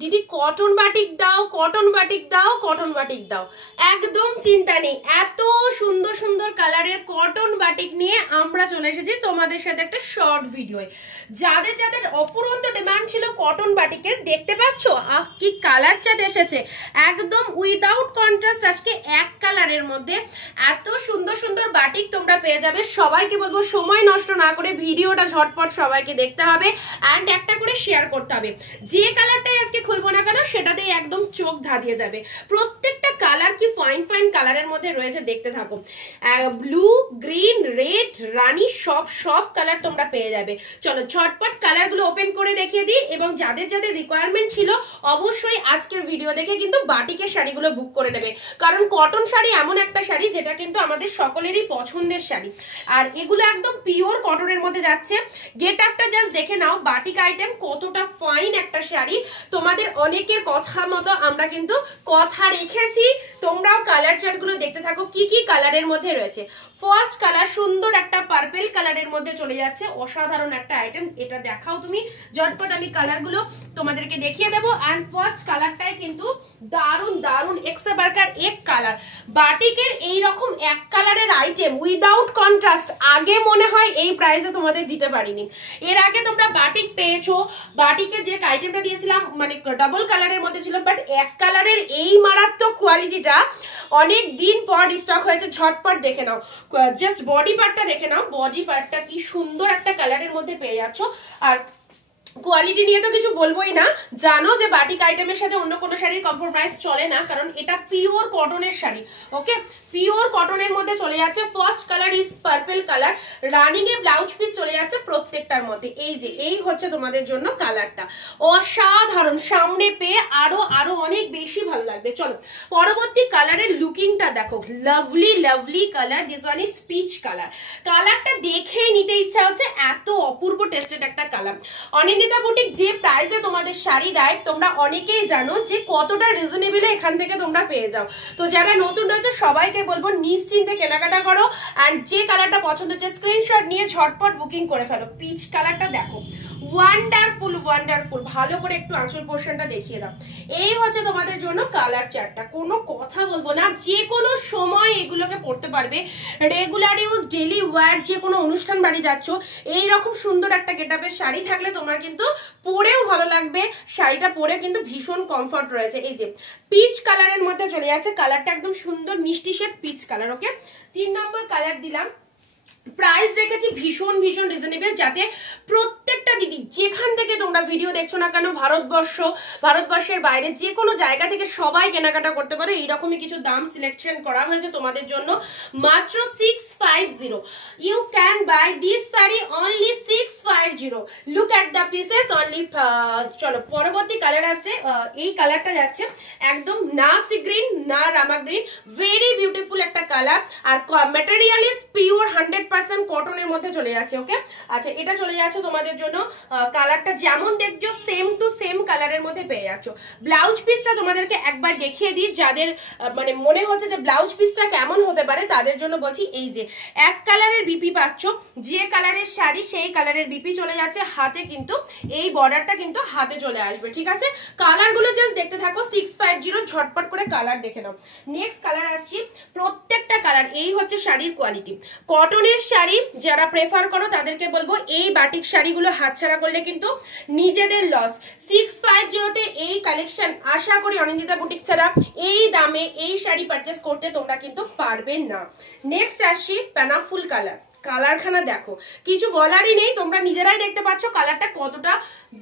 দিদি cotton batik দাও, cotton batik দাও, কটন বাটিক দাও, একদম চিন্তা নেই। এত সুন্দর সুন্দর কালারের কটন বাটিক নিয়ে আমরা চলে এসেছি তোমাদের সাথে একটা শর্ট ভিডিও। যাদের যাদের অফুরন্ত ডিমান্ড ছিল কটন বাটিকের, দেখতে পাচ্ছ কি কালার চার্ট এসেছে, একদম উইদাউট কন্ট্রাস্ট। আজকে এক কালারের মধ্যে এত সুন্দর সুন্দর বাটিক তোমরা পেয়ে যাবে। সবাইকে বলবো সময় নষ্ট না করে ভিডিওটা ঝটপট সবাইকে দেখতে হবে অ্যান্ড একটা করে শেয়ার করতে হবে। যে কালারটাই আজকে খুলবো না কেন সেটাতেই একদম চোখ ধাঁধিয়ে যাবে। প্রত্যেকটা কালার কি ফাইন ফাইন কালারের মধ্যে রয়েছে, দেখতে থাকো। ব্লু, গ্রিন, রেড, রানী সব কালার তোমরা পেয়ে যাবে। চলো ঝটপট কালারগুলো ওপেন করে দেখিয়ে দিই, এবং যাদের যাদের রিকোয়ারমেন্ট ছিল অবশ্যই আজকের ভিডিও দেখে কিন্তু বাটিকের শাড়িগুলো বুক করে নেবে, কারণ কটন শাড়ি এমন একটা শাড়ি যেটা কিন্তু আমাদের সকলেরই পছন্দের শাড়ি। আর এগুলো একদম পিওর কটনের মধ্যে যাচ্ছে। গেট আপটা জাস্ট দেখে নাও, বাটিক আইটেম কতটা ফাইন একটা শাড়ি। তোমাদের অনেকের কথা মতো আমরা কিন্তু কথা রেখেছি। তোমরাও কালার চার্টগুলো দেখতে থাকো কি কি কালারের মধ্যে রয়েছে। ফার্স্ট কালার সুন্দর একটা পার্পল কালারের মধ্যে চলে যাচ্ছে, অসাধারণ একটা আইটেম। এটা দেখাও তুমি ঝটপট, আমি কালারগুলো তোমাদেরকে দেখিয়ে দেবো। এন্ড ফার্স্ট কালারটাই কিন্তু দারুন দারুন এক্সা বার্কার এক কালার। বাটিকের এইরকম এক কালারের আইটেম উইদাউট কন্ট্রাস্ট আগে মনে হয় এই প্রাইসে তোমাদের দিতে পারিনি। এর আগে তোমরা বাটিক পেয়েছো, বাটিকের যে আইটেমটা দিয়েছিলাম মানে ডাবল কালারের মধ্যে ছিল, বাট এক কালারের এই মারাত্মক কোয়ালিটিটা অনেক দিন পর স্টক হয়েছে। ঝটপট দেখে নাও, জাস্ট বডি পার্টটা দেখে নাও, বডি পার্টটা কি সুন্দর একটা কালারের মধ্যে পেয়ে যাচ্ছ। আর কোয়ালিটি নিয়ে তো কিছু বলবোই না, জানো যে বাটিক আইটেমের সাথে অন্য কোনো শাড়ির কম্প্রোমাইজ চলে না, কারণ এটা পিওর কটনের শাড়ি। ওকে, পিওর কটনের মধ্যে চলে যাচ্ছে। First colour is purple colour, running A blouse piece চলে যাচ্ছে প্রত্যেকটার মধ্যে। এই যে এই হচ্ছে তোমাদের জন্য কালারটা, অসাধারণ। সামনে পেয়ে আরো আরো অনেক বেশি ভালো লাগবে। চলো পরবর্তী কালারের লুকিংটা দেখো, lovely lovely colour. This one is peach colour. কালারটা দেখেই নিতে ইচ্ছা হচ্ছে, এত অপূর্ব টেস্টেড একটা কালার। অনিন্দিতা বুটিক যে প্রাইসে তোমাদের শাড়ি দেয় তোমরা অনেকেই জানো যে কতটা রিজনেবল এখান থেকে তোমরা পেয়ে যাও। তো যারা নতুন রয়েছে সবাইকে বলবো নিশ্চিন্তে কেনাকাটা করো, আর যে কালারটা পছন্দ হচ্ছে স্ক্রিনশট নিয়ে ঝটপট বুকিং করে ফেলো। পিচ কালারটা দেখো, ওয়ান্ডারফুল ওয়ান্ডারফুল। ভালো করে একটু আঁচল পোর্শনটা দেখিয়ে দাও। এই হচ্ছে তোমাদের জন্য কালার চার্টটা, কোনো কথা বলবো না, যে কোনো সময় এগুলোকে পড়তে পারবে। রেগুলার ইউজ, ডেলি ওয়্যার, যে কোনো অনুষ্ঠান বাড়ি যাচ্ছ, এইরকম সুন্দর একটা গেটআপের শাড়ি থাকলে তোমার কিন্তু পরেও ভালো লাগবে। শাড়িটা পরে কিন্তু ভীষণ কমফর্ট রয়েছে। এই যে পিচ কালারের মধ্যে চলে যাচ্ছে, কালারটা একদম সুন্দর মিষ্টি শেড পিচ কালার। ওকে, 3 নম্বর কালার দিলাম। প্রাইস রেখেছি ভীষণ ভীষণ রিজনেবল, যাতে প্রত্যেকটা দিদি যেখান থেকে তোমরা ভিডিও দেখছো না কেন, ভারতবর্ষের বাইরে যে কোনো জায়গা থেকে সবাই কেনাকাটা করতে পারো। এইরকমই কিছু দাম সিলেকশন করা হয়েছে তোমাদের জন্য, মাত্র 650। You can buy this sari only 650। Look at the pieces only. চলো পরবর্তী কালার আছে, এই কালারটা যাচ্ছে একদম না সি গ্রিন না রামা গ্রিন, ভেরি বিউটিফুল একটা কালার। আর ম্যাটেরিয়াল ইজ পিওর 100% কটনের মধ্যে চলে যাচ্ছে। ওকে, আচ্ছা এটা চলে যাচ্ছে তোমাদের জন্য। কালারটা যেমন দেখছো সেম টু সেম কালারের মধ্যে পেয়ে যাচ্ছ। ব্লাউজ পিসটা তোমাদেরকে একবার দেখিয়ে দিই, যাদের মানে মনে হচ্ছে যে ব্লাউজ পিসটা কেমন হতে পারে তাদের জন্য বলছি। এই যে এক কালারের বিপি পাচ্ছ, যে কালারের শাড়ি সেই কালারের বিপি চলে যাচ্ছে। হাতে কিন্তু এই বর্ডারটা কিন্তু হাতে চলে আসবে, ঠিক আছে। কালারগুলো জাস্ট দেখতে থাকো, 650। ঝটপট করে কালার দেখে নাও। নেক্সট কালার আসছি, প্রত্যেকটা কালার। এই হচ্ছে শাড়ির কোয়ালিটি। কটনের শাড়ি যারা প্রেফার করো তাদেরকে বলবো এই বাটিক শাড়িগুলো হাতছাড়া করলে কিন্তু নিজেদের লস। 650 এই কালেকশন আশা করি অনিন্দিতা বুটিক ছাড়া এই দামে এই শাড়ি পারচেস করতে তোমরা কিন্তু পারবে না। নেক্সট আসছি পানাফুল কালার। কালারখানা দেখো, কিছু বলারই নেই, তোমরা নিজেরাই দেখতে পাচ্ছ কালারটা কতটা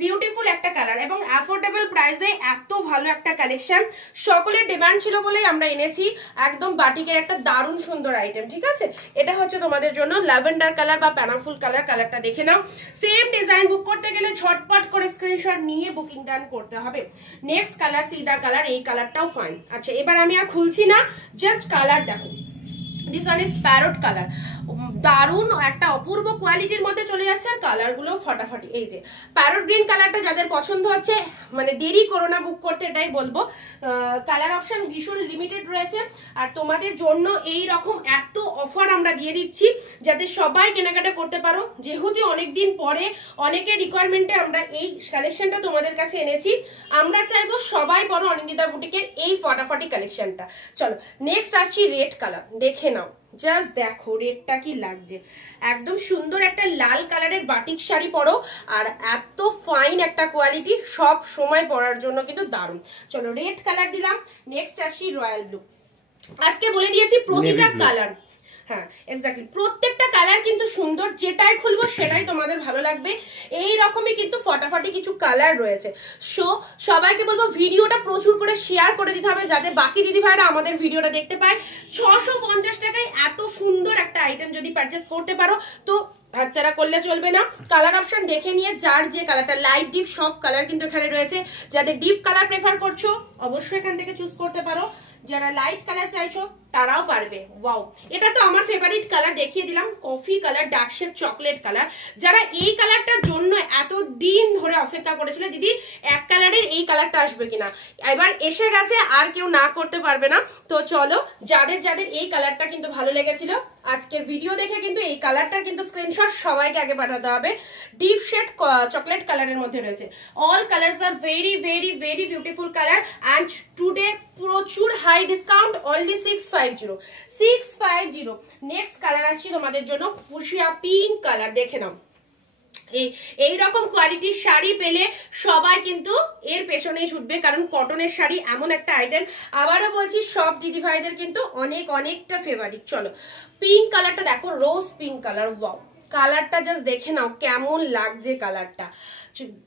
বিউটিফুল একটা কালার, এবং অ্যাফোর্ডেবল প্রাইসে এত ভালো একটা কালেকশন। সকলের ডিমান্ড ছিল বলেই আমরা এনেছি একদম বাটিকের একটা দারুণ সুন্দর আইটেম, ঠিক আছে। এটা হচ্ছে তোমাদের জন্য ল্যাভেন্ডার কালার বা প্যানাফুল কালার। কালারটা দেখে নাও। সেম ডিজাইন বুক করতে গেলে ঝটপট করে স্ক্রিনশট নিয়ে বুকিং ডান করতে হবে। নেক্সট কালার সিদা কালার, এই কালারটাও ফাইন। আচ্ছা এবার আমি আর খুলছি না, জাস্ট কালার দেখো। This one is parrot colour, দারুণ একটা অপূর্ব কোয়ালিটির মধ্যে চলে যাচ্ছে, আর কালার গুলো ফাটাফাটি। এই যে প্যারট গ্রিন কালারটা যাদের পছন্দ হচ্ছে, মানে দেরি করো না বুক করতে, এটাই বলবো। কালার অপশন ভীষণ লিমিটেড রয়েছে, আর তোমাদের জন্য এই রকম এত অফার আমরা দিয়ে দিচ্ছি যাতে সবাই কেনাকাটা করতে পারো। যেহেতু অনেকদিন পরে অনেকের রিকোয়ারমেন্টে আমরা এই কালেকশনটা তোমাদের কাছে এনেছি, আমরা চাইবো সবাই পরো অনিন্দিতা বুটিকের এই ফাটাফাটি কালেকশনটা। চলো নেক্সট আসছি রেড কালার, দেখে নাও, জাস্ট দেখো রেডটা কি লাগছে, একদম সুন্দর একটা লাল কালারের বাটিক শাড়ি পরো, আর এত ফাইন একটা কোয়ালিটি, সব সময় পরার জন্য কিন্তু দারুণ। চলো রেড কালার দিলাম। নেক্সট আসি রয়্যাল ব্লু। আজকে বলে দিয়েছি প্রতিটা কালার, হ্যাঁ এক্স্যাক্টলি প্রত্যেকটা কালার কিন্তু সুন্দর, যেটাই খুলবো সেটাই তোমাদের ভালো লাগবে। এই রকমই কিন্তু ফটাফটি কিছু কালার রয়েছে। সো সবাইকে বলবো ভিডিওটা প্রচুর করে শেয়ার করে দিতে হবে, যাতে বাকি দিদি ভাইরা আমাদের ভিডিওটা দেখতে পায়। 650 টাকায় এত সুন্দর একটা আইটেম যদি পারচেস করতে পারো তো হাতছাড়া করলে চলবে না। কালার অপশন দেখে নিয়ে যার যে কালারটা, লাইট ডিপ সব কালার কিন্তু এখানে রয়েছে। যাদের ডিপ কালার প্রেফার করছো অবশ্যই এখান থেকে চুজ করতে পারো, যারা লাইট কালার চাইছো তারাও পারবে। ওয়াও, এটা তো আমার ফেভারিট কালার, দেখিয়ে দিলাম, coffee colour, dark shade chocolate colour. যারা এই কালারটার জন্য এত দিন ধরে অপেক্ষা করেছিল দিদি এক কালারের এই কালারটা আসবে কিনা, এবার এসে গেছে, আর কেউ না করতে পারবে না। তো চলো যাদের যাদের এই কালারটা কিন্তু ভালো লেগেছিল আজকের ভিডিও দেখে কিন্তু এই কালারটার কিন্তু স্ক্রিনশট সবাইকে আগে পাঠাতে হবে। ডিপ শেড চকলেট কালারের মধ্যে রয়েছে। অল কালারস আর very very very beautiful colour, and today প্রচুর high discount, only 650। Next colour আসছে তোমাদের জন্য ফুশিয়া পিঙ্ক কালার, দেখে নাও। এই রকম কোয়ালিটির শাড়ি পেলে সবাই কিন্তু এর পেছনেই ছুটবে, কারণ কটনের শাড়ি এমন একটা আইটেম, আবারও বলছি সব দিদি ভাইদের কিন্তু অনেকটা ফেভারিট। চলো পিঙ্ক কালারটা দেখো, রোজ পিঙ্ক কালার, ওয়াও কালারটা জাস্ট দেখে নাও কেমন লাগছে কালারটা।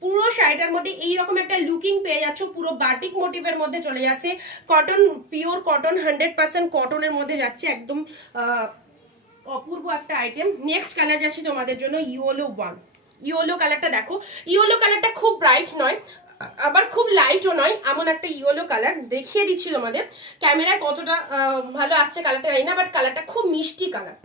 পুরো শাড়িটার মধ্যে এইরকম একটা লুকিং পেয়ে যাচ্ছ, পুরো বাটিক মোটিভের মধ্যে চলে যাচ্ছে, কটন, পিওর কটন, 100% কটনের মধ্যে যাচ্ছে, একদম অপূর্ব একটা আইটেম। নেক্সট কালার যাচ্ছে তোমাদের জন্য ইয়েলো ওয়ান। ইয়েলো কালারটা দেখো, ইয়েলো কালারটা খুব ব্রাইট নয় আবার খুব লাইটও নয়, এমন একটা ইয়েলো কালার, দেখিয়ে দিচ্ছি তোমাদের ক্যামেরায় কতটা ভালো আসছে কালারটা জানি না, বাট কালারটা খুব মিষ্টি কালার,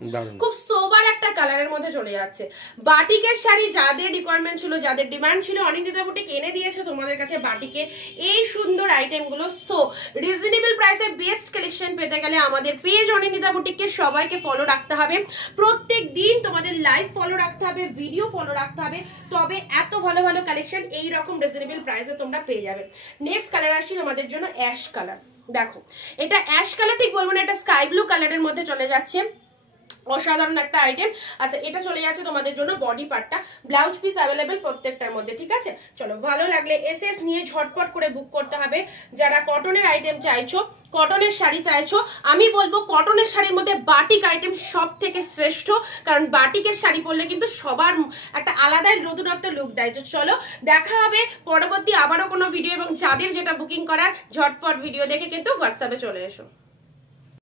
খুব সোবার একটা কালারের মধ্যে চলে যাচ্ছে। বাটিকের শাড়ি যাদের রিকোয়ারমেন্ট ছিল, যাদের ডিমান্ড ছিল, অনিন্দিতা বুটিক এনে দিয়েছে তোমাদের কাছে বাটিকের এই সুন্দর আইটেমগুলো। সো রিজনেবল প্রাইসে বেস্ট কালেকশন পেতে গেলে আমাদের পেজ অনিন্দিতা বুটিককে সবাইকে ফলো রাখতে হবে, প্রত্যেক দিন তোমাদের লাইভ ফলো রাখতে হবে, ভিডিও ফলো রাখতে হবে, তবে এত ভালো ভালো কালেকশন এইরকম রিজনেবল প্রাইসে তোমরা পেয়ে যাবে। নেক্সট কালার আসছি তোমাদের জন্য অ্যাশ কালার, দেখো এটা অ্যাশ কালার ঠিক বলবো না, এটা স্কাই ব্লু কালারের মধ্যে চলে যাচ্ছে, অসাধারণ একটা আইটেম। আচ্ছা এটা চলে যাচ্ছে তোমাদের জন্য বডি পার্টটা, ব্লাউজ পিস অ্যাভেলেবেল প্রত্যেকটার মধ্যে, ঠিক আছে। চলো ভালো লাগলে এসএস নিয়ে ঝটপট করে বুক করতে হবে। যারা কটনের আইটেম চাইছো, কটনের শাড়ি চাইছো, আমি বলবো কটনের শাড়ির মধ্যে বাটিক আইটেম সব থেকে শ্রেষ্ঠ, কারণ বাটিকের শাড়ি পরলে কিন্তু সবার একটা আলাদাই নতুনত্ব লুক দেয়। তো চলো দেখা হবে পরবর্তী আবারও কোনো ভিডিও, এবং যাদের যেটা বুকিং করার ঝটপট ভিডিও দেখে কিন্তু হোয়াটসঅ্যাপে চলে এসো।